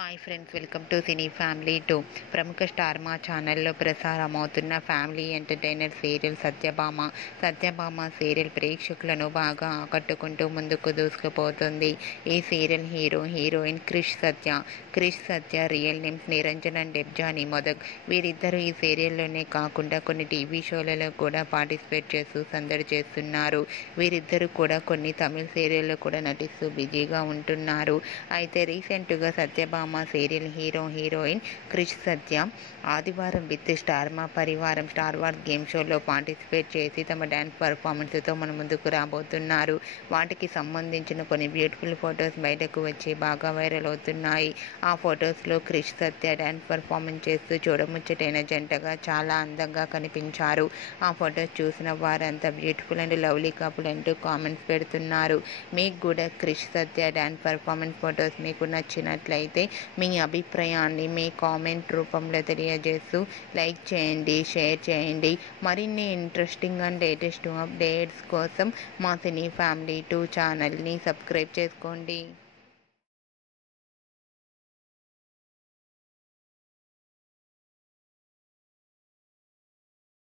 Hi friends, welcome to cine family 2. ప్రముఖ star Maa ఛానల్లో ప్రసారమవుతున్న family entertainer serial Satyabhama serial ప్రేక్షకులను బాగా ఆకట్టుకుంటూ ముందుకు దూసుకుపోతుంది. ఈ serial heroine Krish Satya real names Niranjan and Debjani Modak. వీరిద్దరూ ఈ సీరియల్లోనే కాకుండా కొన్ని టీవీ షోలలో కూడా పార్టిసిపేట్ చేస్తూ సందడి చేస్తున్నారు. వీరిద్దరూ కూడా కొన్ని తమిళ సీరియల్లో కూడా నటిస్తూ బిజీగా ఉంటున్నారు. అయితే రీసెంట్గా సత్యభామ సీరియల్ హీరోయిన్ క్రిష్ సత్య ఆదివారం విత్ స్టార్ మా పరివారం స్టార్ వార్స్ గేమ్ షోలో పార్టిసిపేట్ చేసి తమ డ్యాన్స్ పర్ఫార్మెన్స్తో మన ముందుకు రాబోతున్నారు. వాటికి సంబంధించిన కొన్ని బ్యూటిఫుల్ ఫొటోస్ బయటకు వచ్చి బాగా వైరల్ అవుతున్నాయి. ఆ ఫొటోస్లో క్రిష్ సత్య డ్యాన్స్ పర్ఫార్మెన్స్ చేస్తూ చూడముచ్చటైన జంటగా చాలా అందంగా కనిపించారు. ఆ ఫొటోస్ చూసిన వారంతా బ్యూటిఫుల్ అండ్ లవ్లీ కపుల్ అంటూ కామెంట్స్ పెడుతున్నారు. మీకు కూడా క్రిష్ సత్య డ్యాన్స్ పర్ఫార్మెన్స్ ఫొటోస్ మీకు నచ్చినట్లయితే మీ అభిప్రాయాన్ని మీ కామెంట్ రూపంలో తెలియజేస్తూ లైక్ చేయండి, షేర్ చేయండి. మరిన్ని ఇంట్రెస్టింగ్ అండ్ లేటెస్ట్ అప్డేట్స్ కోసం మా సినీ ఫ్యామిలీ 2 ఛానల్ని సబ్స్క్రైబ్ చేసుకోండి.